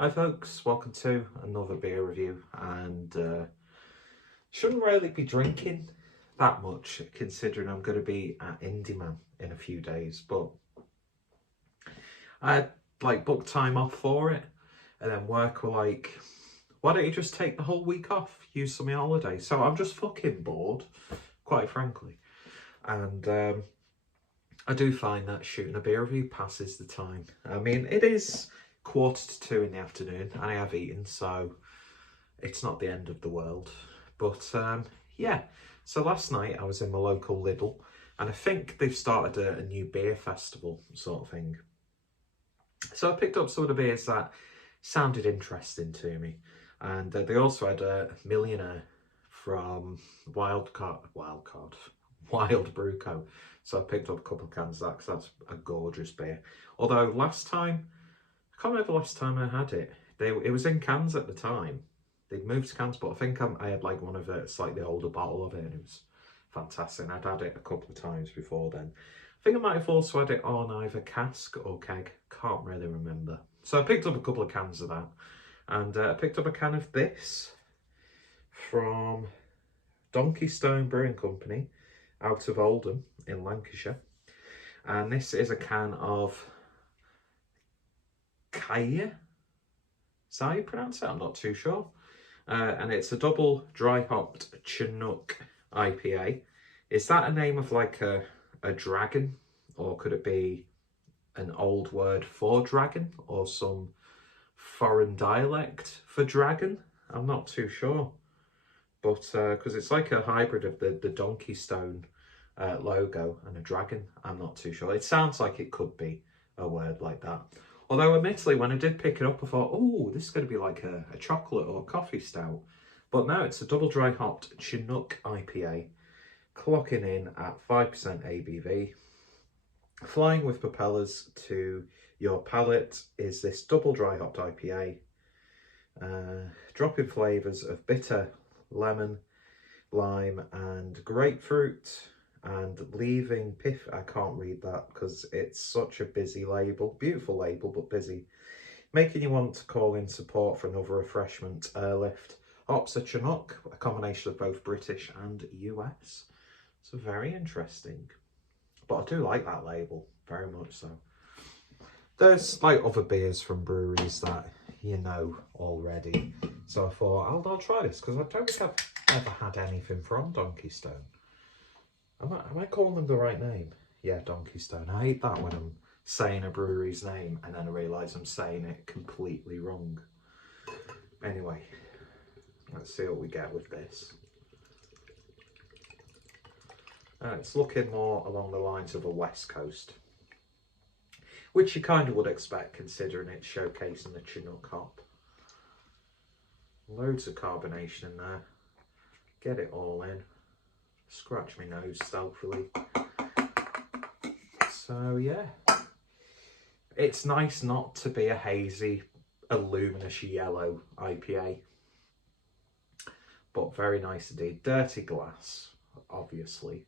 Hi folks, welcome to another beer review, and shouldn't really be drinking that much considering I'm going to be at Indieman in a few days, but I had booked time off for it, and then work were like, why don't you just take the whole week off, use some of your holiday? So I'm just fucking bored, quite frankly, and I do find that shooting a beer review passes the time. I mean, it is 1:45 in the afternoon and I have eaten, so it's not the end of the world. But yeah, so last night I was in my local Lidl, and I think they've started a new beer festival sort of thing. So I picked up some of the beers that sounded interesting to me, and they also had a Millionaire from Wild Brew Co. So I picked up a couple of cans of that because that's a gorgeous beer. Although last time, I can't remember the last time I had it. It was in cans at the time. They'd moved to cans, but I think I had like one of a slightly older bottle of it, and it was fantastic. And I'd had it a couple of times before then. I think I might have also had it on either cask or keg. Can't really remember. So I picked up a couple of cans of that, and I picked up a can of this from Donkeystone Brewing Company out of Oldham in Lancashire. And this is a can of Kaihe. Is that how you pronounce it? I'm not too sure. And it's a double dry hopped Chinook IPA. Is that a name of like a dragon? Or could it be an old word for dragon? Or some foreign dialect for dragon? I'm not too sure. But because it's like a hybrid of the Donkeystone logo and a dragon, I'm not too sure. It sounds like it could be a word like that. Although admittedly, when I did pick it up, I thought, oh, this is going to be like a chocolate or coffee stout. But no, it's a double dry hopped Chinook IPA, clocking in at 5% ABV. Flying with propellers to your palate is this double dry hopped IPA, dropping flavours of bitter, lemon, lime and grapefruit, and leaving I can't read that because it's such a busy label, beautiful label but busy, making you want to call in support for another refreshment airlift. Hops are Chinook, a combination of both British and US. So very interesting, but I do like that label very much. So there's like other beers from breweries that you know already, so I thought I'll try this because I don't think I've ever had anything from Donkeystone. Am I calling them the right name? Yeah, Donkeystone. I hate that when I'm saying a brewery's name and then I realise I'm saying it completely wrong. Anyway, let's see what we get with this. It's looking more along the lines of a West Coast, which you kind of would expect considering it's showcasing the Chinook hop. Loads of carbonation in there. Get it all in. Scratch my nose stealthily. So yeah, it's nice not to be a hazy, a luminous yellow IPA, but very nice indeed. Dirty glass, obviously.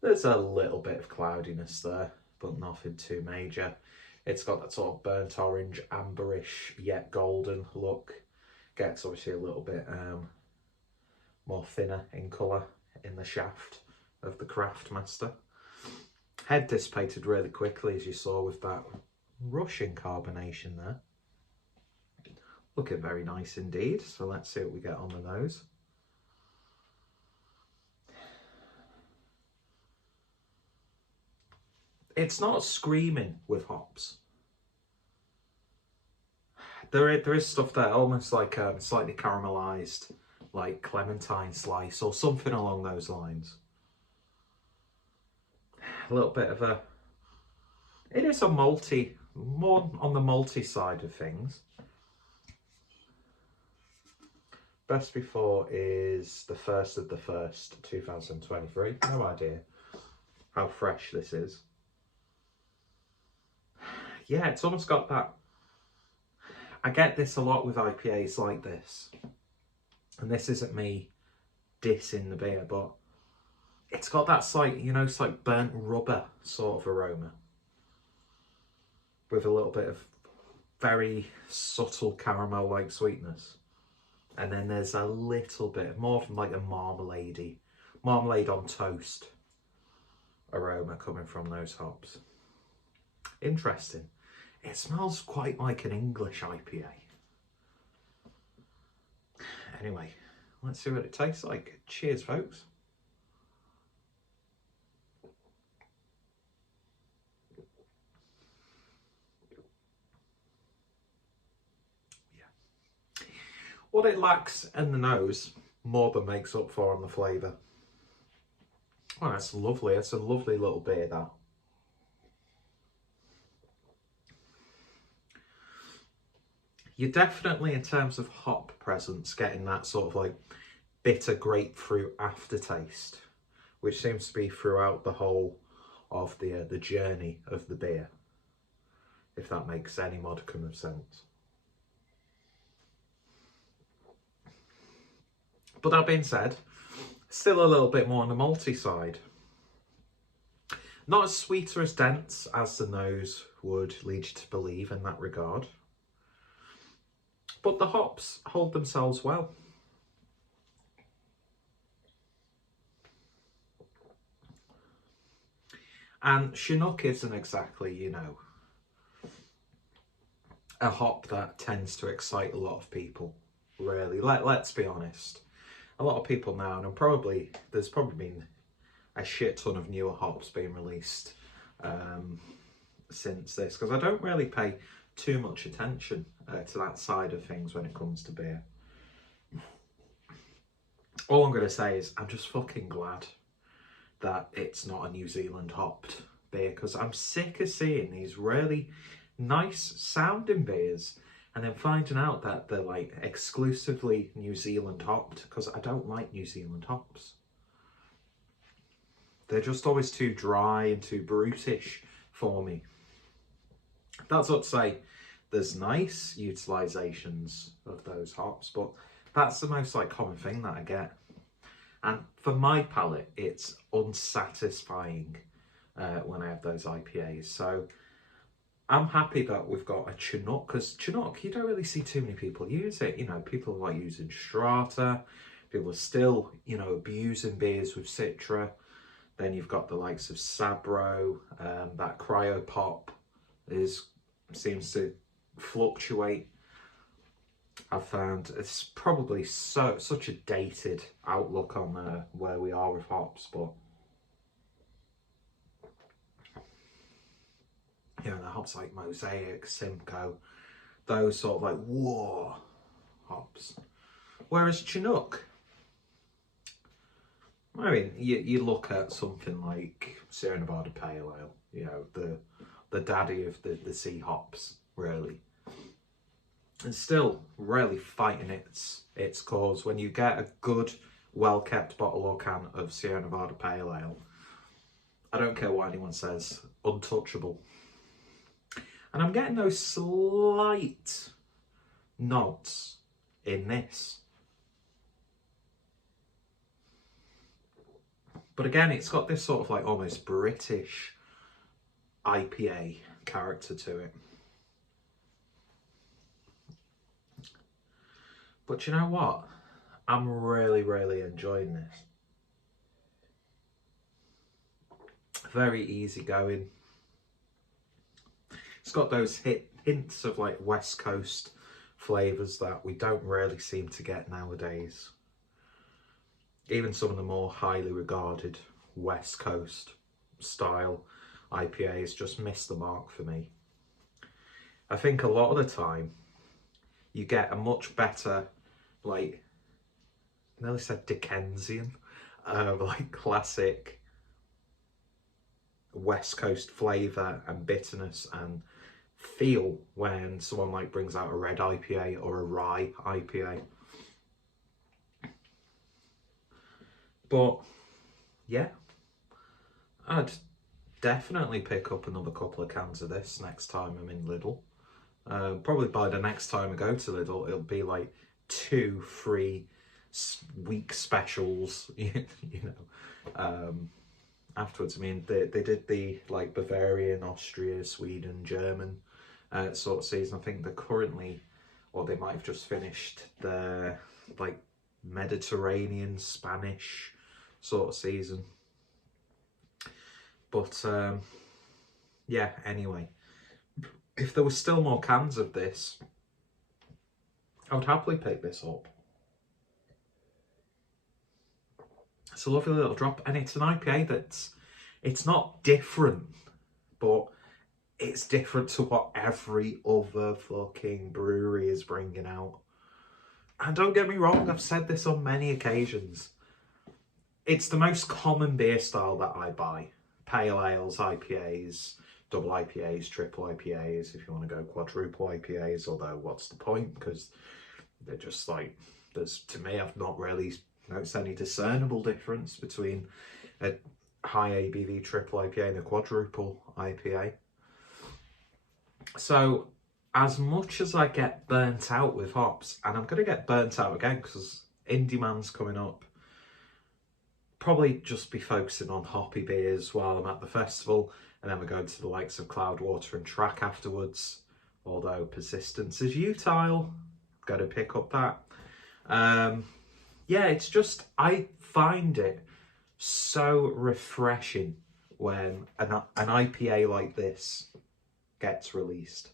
There's a little bit of cloudiness there, but nothing too major. It's got that sort of burnt orange, amberish yet golden look. Gets obviously a little bit more thinner in colour in the shaft of the craft master. Head dissipated really quickly, as you saw with that rushing carbonation there. Looking very nice indeed. So let's see what we get on the nose. It's not screaming with hops. There is stuff there, almost like slightly caramelised, like clementine slice or something along those lines. A little bit of it is a malty, more on the malty side of things. Best before is the 1st of the 1st, 2023. No idea how fresh this is. Yeah, it's almost got that. I get this a lot with IPAs like this. And this isn't me dissing the beer, but it's got that slight, you know, it's like burnt rubber sort of aroma with a little bit of very subtle caramel-like sweetness. And then there's a little bit, more from like a marmalade on toast aroma coming from those hops. Interesting. It smells quite like an English IPA. Anyway, let's see what it tastes like. Cheers, folks. Yeah. What it lacks in the nose more than makes up for on the flavour. Oh, that's lovely. It's a lovely little beer, that. You're definitely, in terms of hop presence, getting that sort of like bitter grapefruit aftertaste, which seems to be throughout the whole of the journey of the beer, if that makes any modicum of sense. But that being said, still a little bit more on the malty side. Not as sweet or as dense as the nose would lead you to believe in that regard. But the hops hold themselves well. And Chinook isn't exactly, you know, a hop that tends to excite a lot of people, really. Let's be honest. A lot of people now, and there's probably been a shit ton of newer hops being released since this, because I don't really pay too much attention to that side of things when it comes to beer. All I'm going to say is I'm just fucking glad that it's not a New Zealand hopped beer, because I'm sick of seeing these really nice sounding beers and then finding out that they're like exclusively New Zealand hopped, because I don't like New Zealand hops. They're just always too dry and too brutish for me. That's not to say there's nice utilisations of those hops, but that's the most like common thing that I get. And for my palate, it's unsatisfying when I have those IPAs. So I'm happy that we've got a Chinook, because Chinook, you don't really see too many people use it. You know, people are like using Strata, people are still, you know, abusing beers with Citra. Then you've got the likes of Sabro, that Cryopop seems to fluctuate. I've found it's probably such a dated outlook on where we are with hops, but you know, the hops like Mosaic, Simcoe, those sort of like whoa hops. Whereas Chinook, I mean, you look at something like Sierra Nevada Pale Ale, you know, the daddy of the sea hops, really. And still really fighting its cause. When you get a good, well-kept bottle or can of Sierra Nevada Pale Ale, I don't care what anyone says, untouchable. And I'm getting those slight notes in this. But again, it's got this sort of like almost British IPA character to it. But you know what? I'm really, really enjoying this. Very easy going. It's got those hints of like West Coast flavours that we don't really seem to get nowadays. Even some of the more highly regarded West Coast style IPAs just miss the mark for me. I think a lot of the time you get a much better, like, I nearly said Dickensian, like classic West Coast flavour and bitterness and feel when someone like brings out a red IPA or a rye IPA. But yeah, I'd definitely pick up another couple of cans of this next time I'm in Lidl. Probably by the next time I go to Lidl, it'll be like 2-3 week specials, you know. Afterwards, I mean, they did the like Bavarian, Austria, Sweden, German sort of season. I think they're currently, or they might have just finished their like Mediterranean Spanish sort of season. But yeah, anyway, if there was still more cans of this, I would happily pick this up. It's a lovely little drop, and it's an IPA it's not different, but it's different to what every other fucking brewery is bringing out. And don't get me wrong, I've said this on many occasions. It's the most common beer style that I buy. Pale ales, IPAs, double IPAs, triple IPAs, if you want to go quadruple IPAs, although what's the point? Because they're just like, to me, I've not really noticed any discernible difference between a high ABV triple IPA and a quadruple IPA. So as much as I get burnt out with hops, and I'm going to get burnt out again because Indie Man's coming up, probably just be focusing on hoppy beers while I'm at the festival, and then we're going to the likes of Cloudwater and Track afterwards, although Persistence is utile. Got to pick up that. Yeah, it's just, I find it so refreshing when an IPA like this gets released,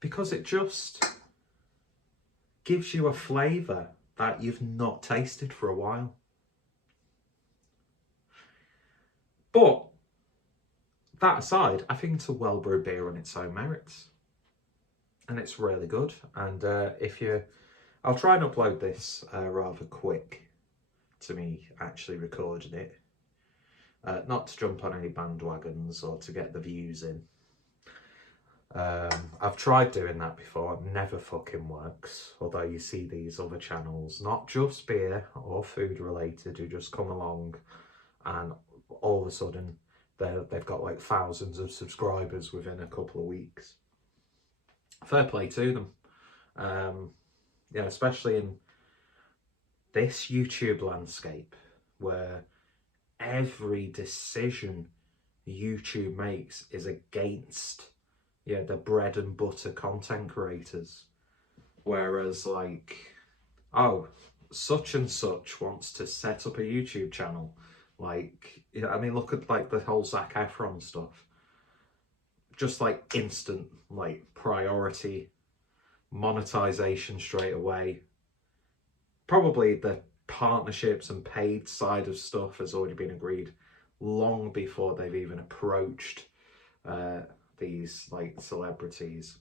because it just gives you a flavour that you've not tasted for a while. But that aside, I think it's a well-brewed beer on its own merits, and it's really good. And I'll try and upload this rather quick to me actually recording it, not to jump on any bandwagons or to get the views in. I've tried doing that before, it never fucking works. Although you see these other channels, not just beer or food related, who just come along and all of a sudden they've got like thousands of subscribers within a couple of weeks. Fair play to them. Yeah, especially in this YouTube landscape where every decision YouTube makes is against the bread and butter content creators. Whereas like, oh, such and such wants to set up a YouTube channel. Like, I mean, look at like the whole Zac Efron stuff. Just like instant, like priority, monetization straight away. Probably the partnerships and paid side of stuff has already been agreed long before they've even approached these like celebrities.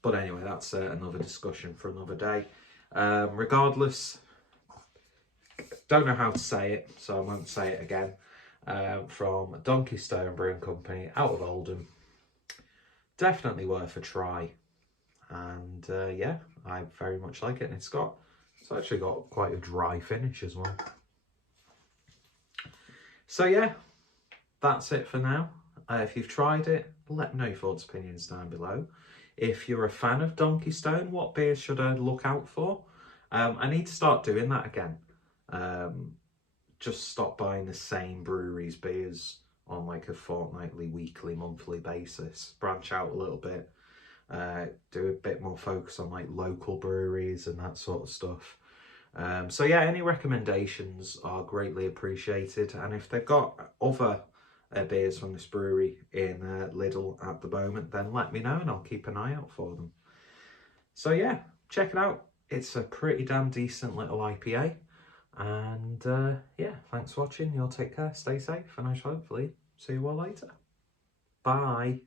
But anyway, that's another discussion for another day. Regardless, don't know how to say it, so I won't say it again. From Donkeystone Brewing Company out of Oldham. Definitely worth a try. And yeah, I very much like it. And it's actually got quite a dry finish as well. So yeah, that's it for now. If you've tried it, let me know your thoughts, opinions down below. If you're a fan of Donkeystone, what beers should I look out for? I need to start doing that again. Just stop buying the same breweries' beers on like a fortnightly, weekly, monthly basis. Branch out a little bit. Do a bit more focus on like local breweries and that sort of stuff. So yeah, any recommendations are greatly appreciated. And if they've got other beers from this brewery in Lidl at the moment, then let me know and I'll keep an eye out for them. So yeah, check it out. It's a pretty damn decent little IPA. And yeah, thanks for watching. You'll take care, stay safe, and I shall hopefully see you all later. Bye.